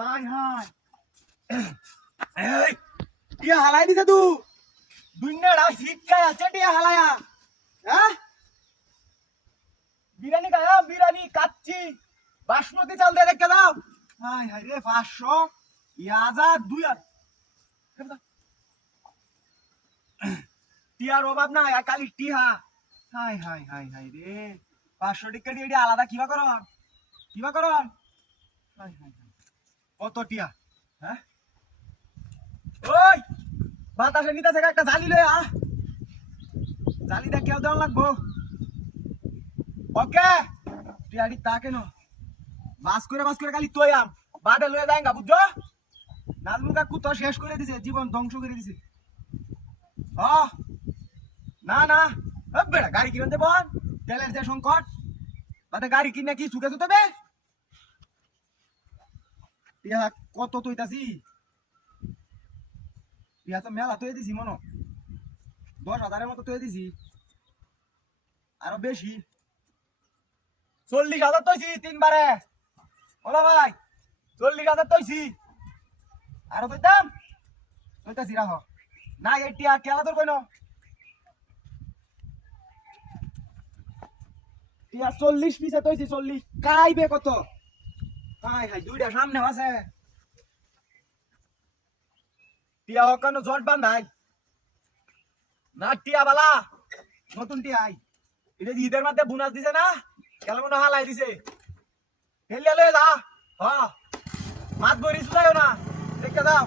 high high এই টিয়া হালাই দিছে তু দুনিয়াটা শিক্ষায় আছে টিয়া হালায়া হ্যাঁ বিরিয়ানি খায়া বিরিয়ানি কাচ্চি বাসমতি চাল দিয়ে রেখে দাও হাই হাই রে 500 ইয়াজা 2 টিয়ার অভাব না কালি টিহা হাই হাই হাই হাই রে 500 টিকা দিয়ে আলাদা কিবা করো হাই হাই কত টিয়া হ্যাঁ ওই বাতাসে নিতে থেকে একটা জালি লয়ে জালিটা কেউ দেওয়া লাগবো ওকে টিয়াড়ি তা কেন বাস করে খালি তুই বাদে লয়ে যায়গা বুঝছো নাজমুল কাকু তো শেষ করে দিছে জীবন ধ্বংস করে দিছে না না বেড়া গাড়ি কিনতে বল তেলের যে সংকট বাদে গাড়ি কিনে কি সুখে সুতবে টিয়া কত তুইতাছি টিয়া তো মেলা তুই দিছি মনো 10,000-এর মতো তুই দিছি আরো বেশি 40,000 তৈছি 3বারে ওলা ভাই 40,000 তৈছি আরো কইতাম তুইতাছি রাখো না এই টিয়া কেলা তোর কইনো টিয়া 40 পিসে তৈছি 40 কাইবে কত হাই হাই দুইটা সামনে আছে টিয়া হকানো জট বান্ধাই না টিয়া বালা নতুন টিয়াই এটা ঈদের মধ্যে বোনাস দিছে না কেলা মনে হালাই দিছে হেলিয়া লয়ে যা মাত বরি সুদাইও না দেখে দাও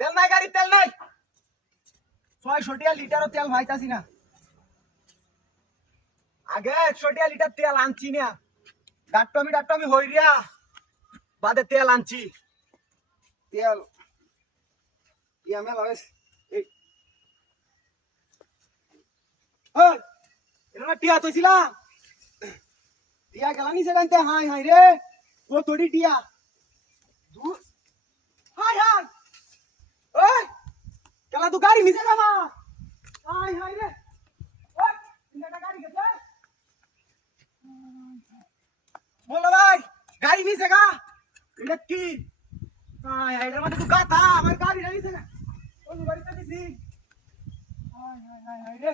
তেল নাই গাড়ি তেল নাই 600 লিটার তেল ভাইতাছি না আগে 100 লিটার তেল আনছি না ডাট্টমি হইরিয়া বাদে তেল আনছি তেল ইয়া মেলা হইছে এই ওই এরা টিয়া তইছিলা টিয়া গেলা নিছে গানতে হাই হাই রে ও তোড়ি টিয়া দূর হাই হাই ওই কেলা তো গাড়ি নিছে গামা হাই হাই রে ওই ইনাটা গাড়ি গেছে বলো ভাই গাড়ি নিছে গা এটা কি হাই হাই রে মানে তো গাতা আমার গাড়ি নিছে গা ওই গাড়িতে দিছি হাই হাই হাই হাই রে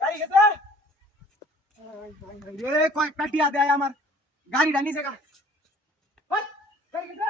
গাড়ি গেছে হাই হাই হাই রে কয়েকটা টিয়া দেয় আমার গাড়িটা নিছে গা ওই গাড়ি গেছে